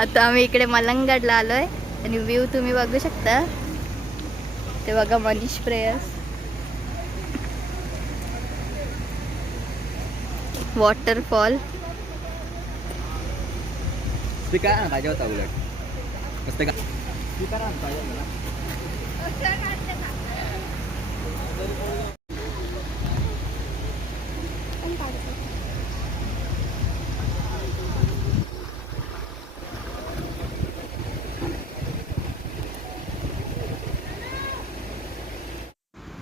आता आम्ही इकडे मलंगडला आलोय. आणि व्ह्यू तुम्ही बघू शकता. ते बघा मनीष प्रेयर्स वॉटरफॉल होता उलट. का स्पीकर आण पाहिजे होता ना.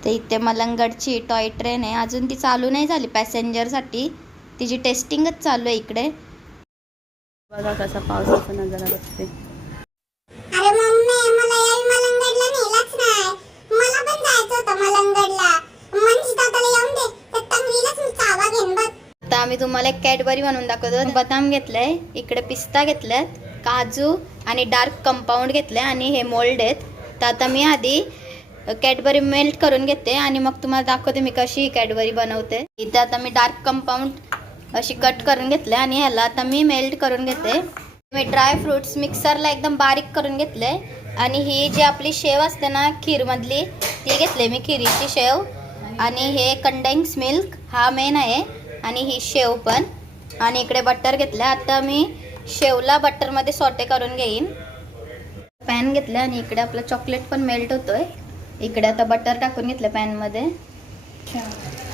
ते इथे मलंगडची टॉय ट्रेन आहे. अजून ती चालू नाही झाली पॅसेंजरसाठी तिची टेस्टिंगच चालू आहे इकडे. बघा कसा पावसाचा नजारा बघते. अरे मम्मी मला यावेळी मलंगडला नेलाच नाही. मला पण जायचं होतं मलंगडला. मनीष दादाला येऊन दे. तर तन्वीलाच मी चावा घेऊन बघ. आता आम्ही तुम्हाला एक कॅडबरी बनवून दाखवतो. बदाम घेतलंय इकडे पिस्ता घेतल्यात काजू आणि डार्क कंपाऊंड घेतलंय आणि हे मोल्ड आहेत. तर आता मी आधी कॅडबरी मेल्ट करून घेते आणि मग तुम्हाला दाखवते मी कशी कॅडबरी बनवते. इथे आता मी डार्क कंपाऊंड अशी कट करून घेतले आणि ह्याला आता मी मेल्ट करून घेते. मी ड्राय फ्रुट्स मिक्सरला एकदम बारीक करून घेतले आणि ही जी आपली शेव असते ना खीरमधली ती घेतली मी खिरीची शेव. आणि हे कंडेन्स मिल्क हा मेन आहे आणि ही शेव पण. आणि इकडे बटर घेतलं आता मी शेवला बटरमध्ये सॉटे करून घेईन. पॅन घेतलं आणि इकडे आपलं चॉकलेट पण मेल्ट होतोय. इकडे आता बटर टाकून घेतलं पॅनमध्ये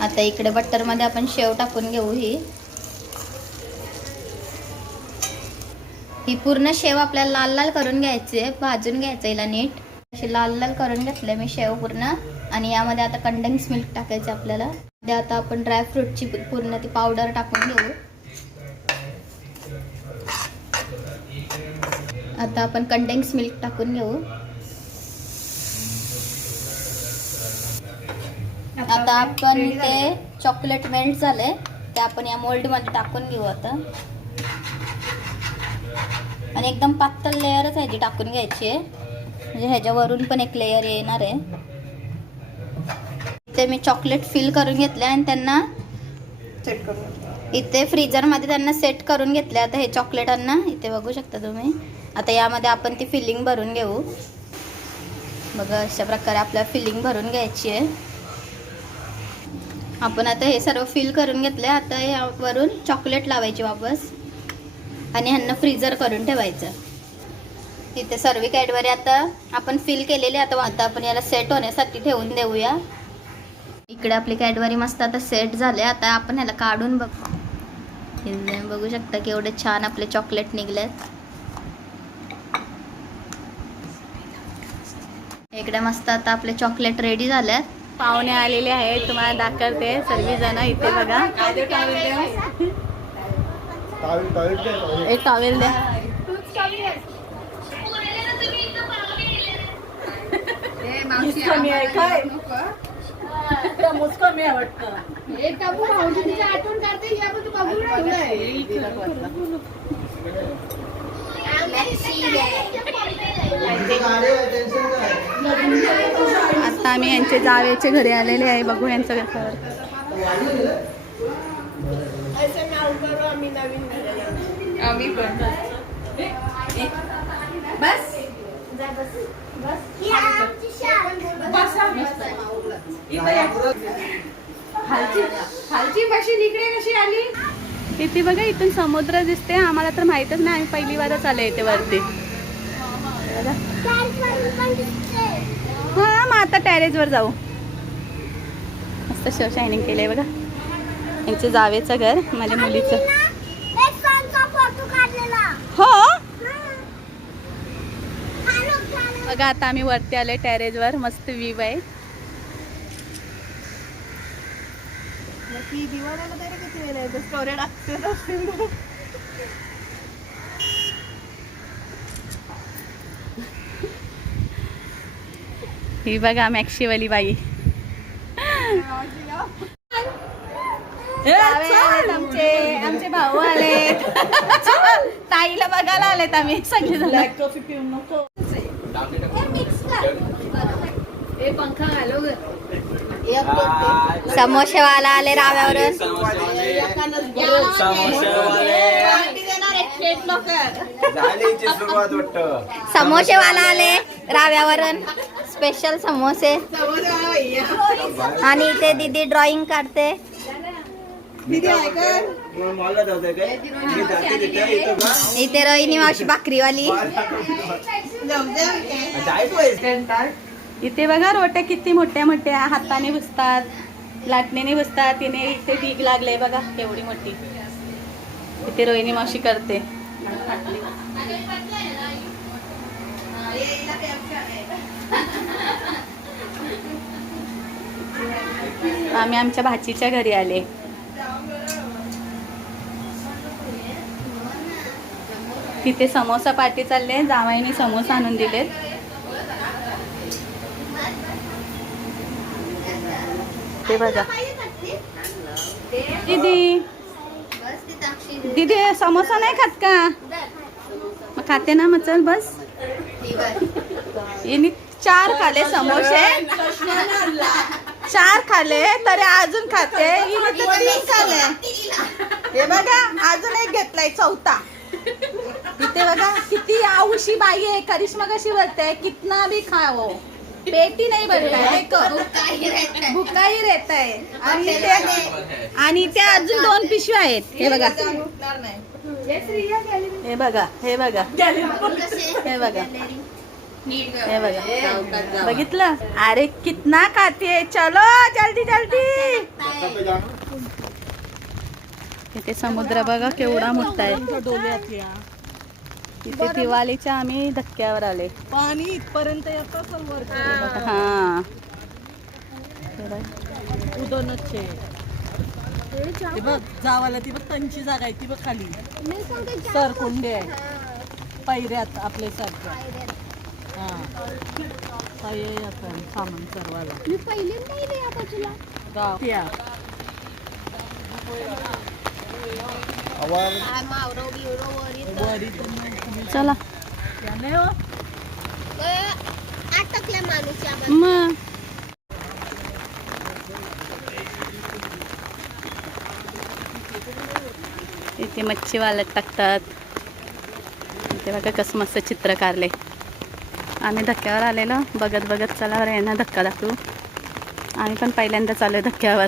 आता इकडे बटरमध्ये आपण शेव टाकून घेऊ ही. ही पूर्ण शेव आपल्याला लाल लाल करून घ्यायची आहे भाजून घ्यायचं हिला नीट. अशी लाल लाल करून घेतले मी शेव पूर्ण. आणि यामध्ये आता कंडेन्स मिल्क टाकायचं आपल्याला. ते आता आपण ड्रायफ्रूटची पूर्ण ती पावडर टाकून घेऊ. आता आपण कंडेन्स मिल्क टाकून घेऊ. आता आपण ते चॉकलेट मेल्ट झाले ते आपण या मोल्डमध्ये टाकून घेऊ आता. आणि एकदम पातळ लेअरच ह्याची टाकून घ्यायची आहे. म्हणजे ह्याच्यावरून पण एक लेअर येणार आहे. इथे मी चॉकलेट फिल करून घेतले आणि त्यांना इथे फ्रीजरमध्ये त्यांना सेट करून घेतले. आता हे चॉकलेटांना इथे बघू शकता तुम्ही. आता यामध्ये आपण ती फिलिंग भरून घेऊ. बघा अशा प्रकारे आपल्याला फिलिंग भरून घ्यायची आहे. आपण आता हे सर्व फिल करून घेतले आता यावरून चॉकलेट लावायची वापस. आणि ह्यांना फ्रीजर करून ठेवायचं. तिथे सर्व कॅडबरी आता आपण फिल केलेली आता आता आपण याला सेट होण्यासाठी ठेवून देऊया. इकडे आपली कॅडवरी मस्त आता सेट झाले आता आपण ह्याला काढून बघ. बघू शकता की एवढे छान आपले चॉकलेट निघलेत. इकडे मस्त आता आपले चॉकलेट रेडी झाल्यात पाहुणे आलेले आहेत तुम्हाला दाखवते. सर्वजण इथे बघा. एक टॉवेल द्या. आता आम्ही यांचे जावेचे घरी आलेले आहे. बघू यांचं ही खालची इकडे कशी आली? इथे बघा इथून समुद्र दिसते. आम्हाला तर माहीतच नाही आम्ही पहिली वारच आले इथे वरती. हा मग आता टॅरेजवर जाऊ. मस्त शो शायनिंग केलंय बघा. यांचे जावेचं घर माझ्या मुलीचं. हो? बघा आता आम्ही वरती आले टॅरेजवर मस्त व्ह्यू आहे. ही बघा मॅक्शीवाली बाई. आमचे आमचे भाऊ आलेत. ताईला बघायला आलेत आम्ही सगळे समोसेवाला आले राव्यावर समोसेवाले. सुरुवात वाटतं. समोसेवाला आले राव्यावरून. स्पेशल समोसे आणि इथे दीदी ड्रॉइंग काढते. इथे रोहिणी मावशी भाकरीवाली. इथे बघा रोट्या किती मोठ्या मोठ्या हाताने बसतात लाटणीने बसतात. तिने इथे ढीग लागले बघा एवढी मोठी. इथे रोहिणी मावशी करते. आम्ही आमच्या भाचीच्या घरी आले. तिथे समोसा पार्टी चालले जावाईने समोसा आणून दिलेत. ते बघा. दीदी. दीदी समोसा नाही खात का? मग खाते ना मग चल बस. यांनी चार खाले समोसे. चार खाले तरी अजून खाते. खाले. हे बघा अजून एक घेतलाय चौथा. इथे बघा किती आऊशी बाई आहे. करिश्मा कशी बोलते? कितना भी खाओ. पेटी नाही भरता है को भुकाही रहता. है आणि ते आणि ते अजून दोन पिशव्या आहेत. हे बघा. हे बघा हे बघा. हे बघा. हे बघा. बघितलं? अरे कितना खाते चलो जल्दी जल्दी. इथे समुद्र बघा केवढा मोठा आहे. इथे दिवाळीच्या आम्ही धक्क्यावर आले. पाणी इथपर्यंत येतं समोर हा. उदनच ते बघ जावाला ती बघ त्यांची जागा आहे ती बघ खाली. सरकुंडे आहे पैऱ्यात आपल्या सारख्या हा. काय आपण सामान सर्वाला. मी पहिल्यांदा या बाजूला. गाव त्या. वरी तर नाही तुम्ही चला. नाही हो. माणूस या मग. ते मच्छी वालत टाकतात. ते बघा कसं मस्त चित्र काढले. आम्ही धक्क्यावर आलेलो. बघत बघत चला बरं यांना धक्का दाखवू. आम्ही पण पहिल्यांदा चालू धक्क्यावर.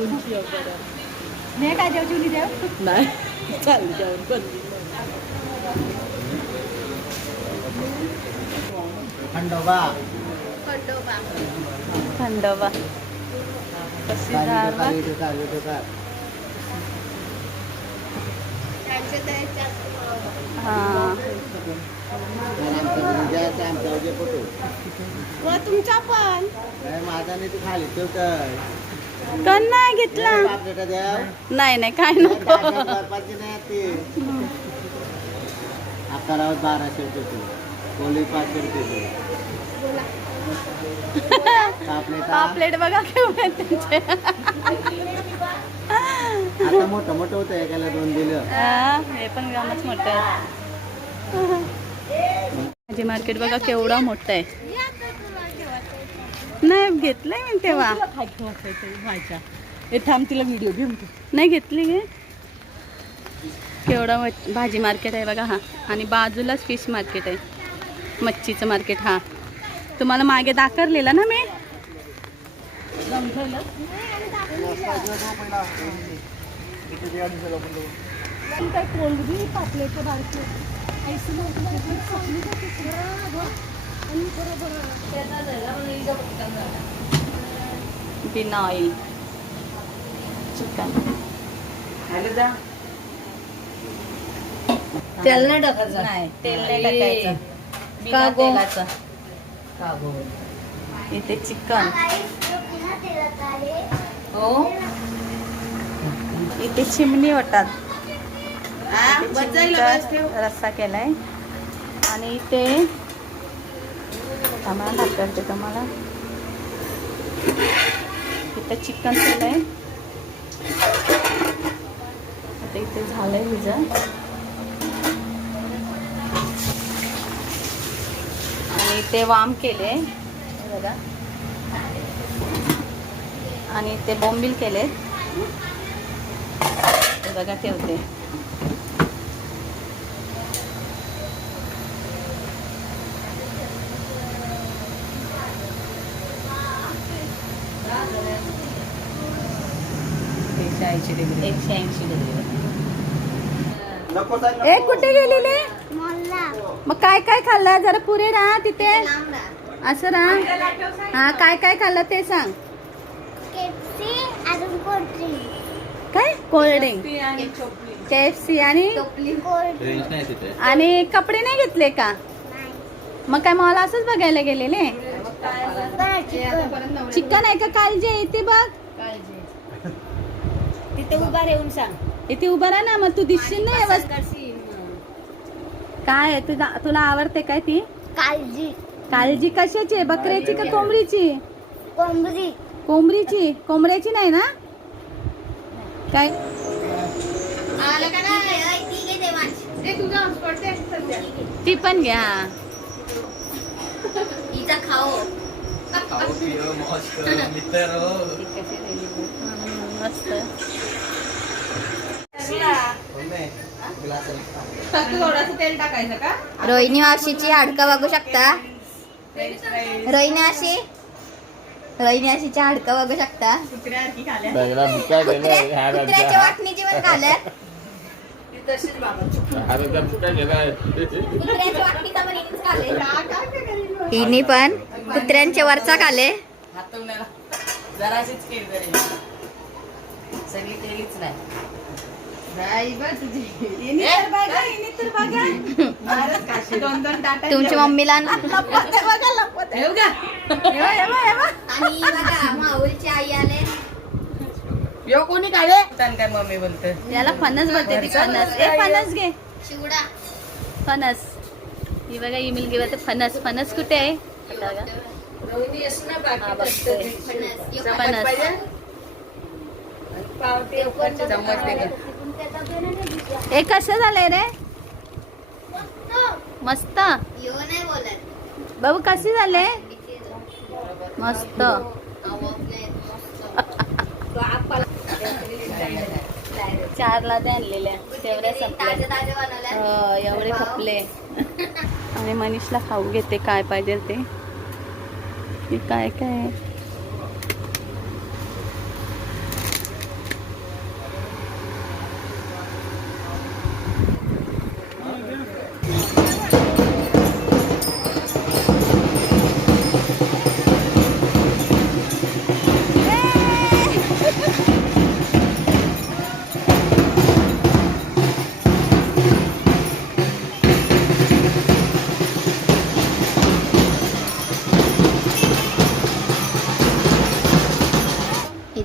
बाजार बघून ठेव जरा. मी काय जेवची देव नाही चालेल जेवण पण खंडोबा कशी झाला हा तुमचा पण माझा नाही तू खाली तो काय कण नाही घेतला. नाही नाही काय नको. अकरा बाराशे रुपये कोळी पाचशे रुपये पापलेटा बघा केवढे त्यांचे. आता मोठं मोठं होतं एकाला दोन दिलं. हा, पण गामच मोठं आहे. भाजी मार्केट बघा केवढा मोठं आहे. नाही घेतलंय मी तेव्हा. व्हायच्या? हे थांब तिला व्हिडिओ घेऊन तू नाही घेतली गे केवढा भाजी मार्केट आहे बघा हा. आणि बाजूलाच फिश मार्केट आहे. मच्छीचं मार्केट हा. तुम्हाला मागे दाखवलेला ना मी? कोलबी पापलेट बिना ऑइल चिकन तेल नाही टाकायचं. नाही तेल नाही. टाकायचं. बिना? तेलाचं. इथे चिकन हो? इथे चिमणी वाटतात. हा. रस्सा केलाय. आणि इथे आम्हाला दाखवते तुम्हाला? इथं चिकन केलंय आता इथे झालंय हिचं आणि ते वाम केले बघा. आणि ते बोंबील केले बघा ठेवते एकशे ऐंशी डिग्री. एकशे ऐंशी डिग्री. ए. कुठे गेलेले? मग काय काय खाल्लं? जरा पुरे राहा तिथे. असं राहा. हा काय काय खाल्लं ते सांग. काय? Cold drink. K F C आणि? आणि कपडे नाही घेतले का? मग काय मला असंच बघायला गेलेले? चिकन. आहे का? कालजे इथे बघ. तिथे उभा राहून सांग. इथे उभा राहा ना मग तू दिसशील ना व्यवस्थित. काय आहे तुझा तुला आवडते काय ती? काळजी काळजी कशाची आहे? बकऱ्याची का कोंबडीची? कोंबडी. कोंबडीची? कोंबड्याची नाही ना? काय? ते तुझा हॉस्पॉट दे सध्या. ती पण घ्या. खाओ. खाओ पिओ मौज करो मित्र हो मस्त. थोडंसं तेल टाकायचं का रोहिणी मावशीची हाडकं बघू शकता. रोहिणी मावशी? रोहिणी मावशीची हाडकं बघू शकता. भुका गेला कुत्र्याच्या. वाटणीची पण हा भुका. कुत्र्याच्या वाटणीचा हिनेच हिने पण कुत्र्यांच्या वरचा खाले हातवण्याला जराशीच केली तरी. सगळी केलीच नाही. हिने तर बघा, हिने तर बघा. दोन दोन टाटा तुमच्या मम्मीला ना. आई आले. यो कोणी काढे काय मम्मी बोलते? याला फणस बोलते ती फणस ए फणस घे. शिवडा फणस. ही बघा ही मुलगी बोलते फणस. फणस कुठे आहे. फणस. हे कसं झालंय रे? मस्त. बाबू कसे झाले? मस्त. चारला ते आणलेल्या तेवढ्या संपले. एवढे खपले. आणि मनीषला खाऊ घेते काय पाहिजे ते. काय काय?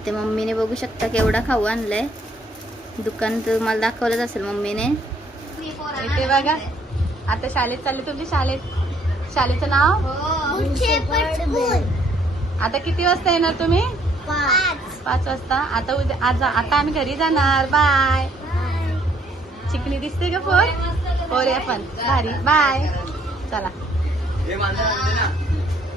इथे मम्मीने बघू शकता केवढा खाऊ आणलाय. दुकान तुम्हाला दाखवलंच असेल मम्मीने. इथे बघा. आता शाळेत चालले तुमच्या शाळेत? शाळेचं नाव? आता किती वाजता येणार तुम्ही? पाच. वाजता. आता उद्या आज आता आम्ही घरी जाणार. बाय. चिकनी दिसते का फोर फोर आहे पण. भारी. बाय. चला. हे